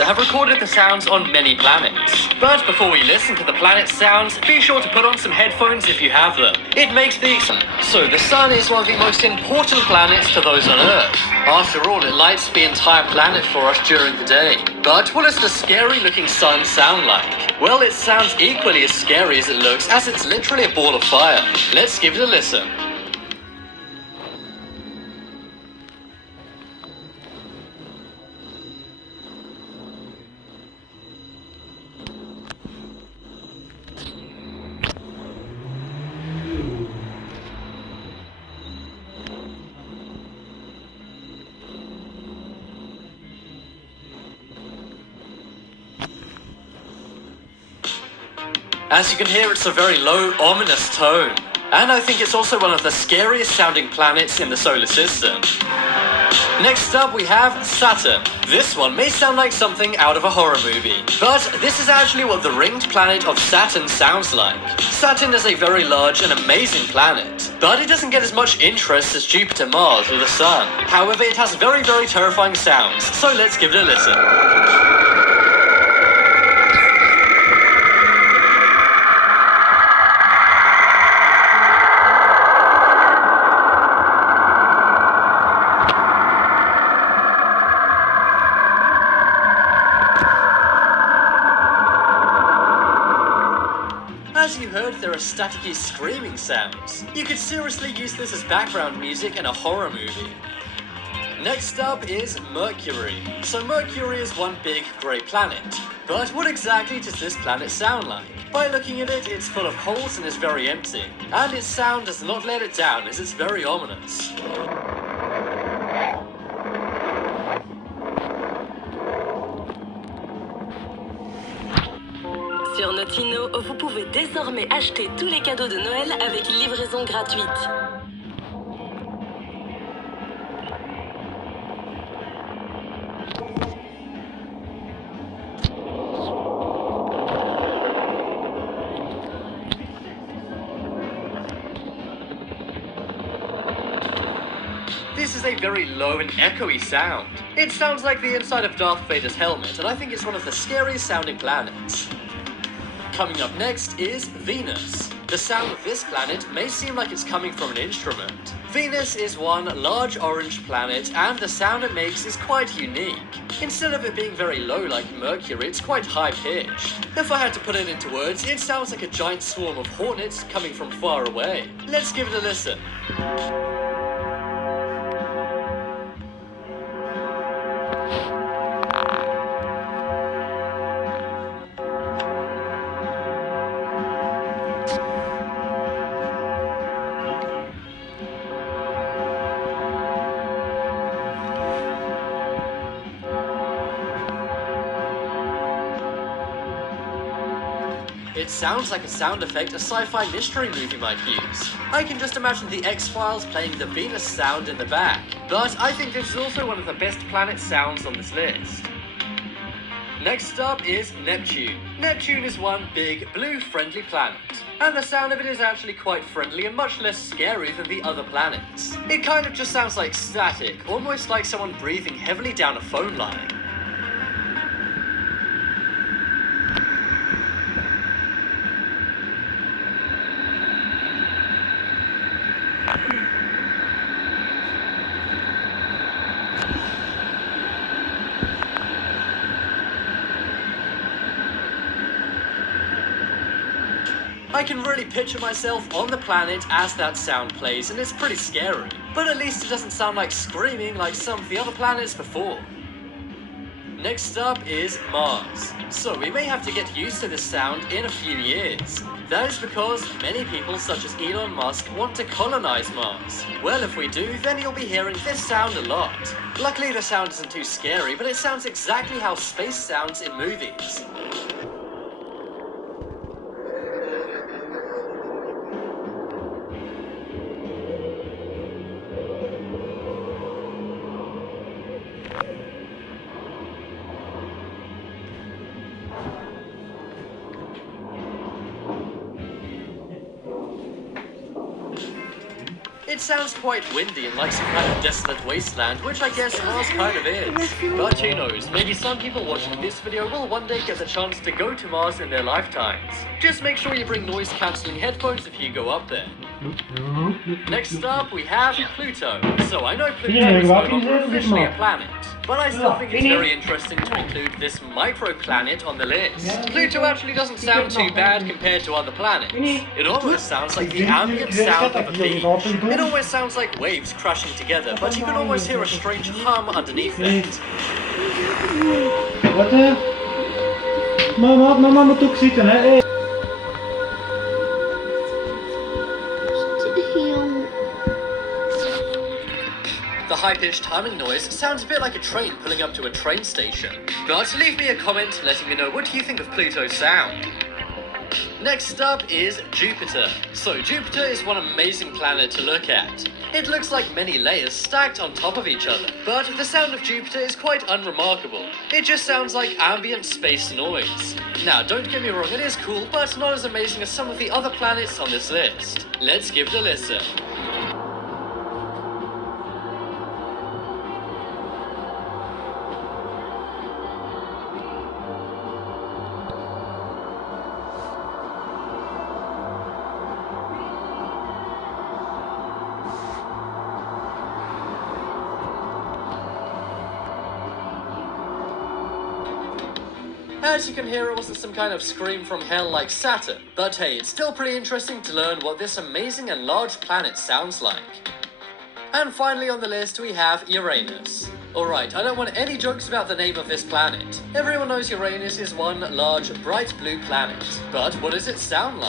NASA have recorded the sounds on many planets. But before we listen to the planet's sounds, be sure to put on some headphones if you have them. It makes the... So the Sun is one of the most important planets to those on Earth. After all, it lights the entire planet for us during the day. But what does the scary-looking Sun sound like? Well, it sounds equally as scary as it looks, as it's literally a ball of fire. Let's give it a listen. As you can hear, it's a very low, ominous tone. And I think it's also one of the scariest sounding planets in the solar system. Next up we have Saturn. This one may sound like something out of a horror movie, but this is actually what the ringed planet of Saturn sounds like. Saturn is a very large and amazing planet, but it doesn't get as much interest as Jupiter, Mars, or the Sun. However, it has very, very terrifying sounds, so let's give it a listen. As you heard, there are staticky screaming sounds. You could seriously use this as background music in a horror movie. Next up is Mercury. So Mercury is one big grey planet. But what exactly does this planet sound like? By looking at it, it's full of holes and is very empty. And its sound does not let it down, as it's very ominous. Sur Notino, vous pouvez désormais acheter tous les cadeaux de Noël avec une livraison gratuite. This is a very low and echoey sound. It sounds like the inside of Darth Vader's helmet, and I think it's one of the scariest sounding planets. Coming up next is Venus. The sound of this planet may seem like it's coming from an instrument. Venus is one large orange planet, and the sound it makes is quite unique. Instead of it being very low like Mercury, it's quite high-pitched. If I had to put it into words, it sounds like a giant swarm of hornets coming from far away. Let's give it a listen. It sounds like a sound effect a sci-fi mystery movie might use. I can just imagine the X-Files playing the Venus sound in the back. But I think this is also one of the best planet sounds on this list. Next up is Neptune. Neptune is one big, blue-friendly planet. And the sound of it is actually quite friendly and much less scary than the other planets. It kind of just sounds like static, almost like someone breathing heavily down a phone line. I can really picture myself on the planet as that sound plays, and it's pretty scary. But at least it doesn't sound like screaming like some of the other planets before. Next up is Mars. So we may have to get used to this sound in a few years. That is because many people such as Elon Musk want to colonize Mars. Well, if we do, then you'll be hearing this sound a lot. Luckily the sound isn't too scary, but it sounds exactly how space sounds in movies. It sounds quite windy and like some kind of desolate wasteland, which I guess Mars kind of is. But who knows, maybe some people watching this video will one day get the chance to go to Mars in their lifetimes. Just make sure you bring noise-cancelling headphones if you go up there. Next up, we have Pluto. So I know Pluto is no longer officially a planet, but I still think it's very interesting to include this microplanet on the list. Pluto actually doesn't sound too bad compared to other planets. It almost sounds like the ambient sound of a beach. It almost sounds like waves crashing together, but you can almost hear a strange hum underneath it. Wat hè? Mama moet ook zitten hè. Hey. The high-pitched humming noise sounds a bit like a train pulling up to a train station. But leave me a comment letting me know what you think of Pluto's sound. Next up is Jupiter. So Jupiter is one amazing planet to look at. It looks like many layers stacked on top of each other, but the sound of Jupiter is quite unremarkable. It just sounds like ambient space noise. Now, don't get me wrong, it is cool, but not as amazing as some of the other planets on this list. Let's give it a listen. As you can hear, it wasn't some kind of scream from hell like Saturn, but hey, it's still pretty interesting to learn what this amazing and large planet sounds like. And finally on the list we have Uranus. Alright, I don't want any jokes about the name of this planet. Everyone knows Uranus is one large, bright blue planet. But what does it sound like?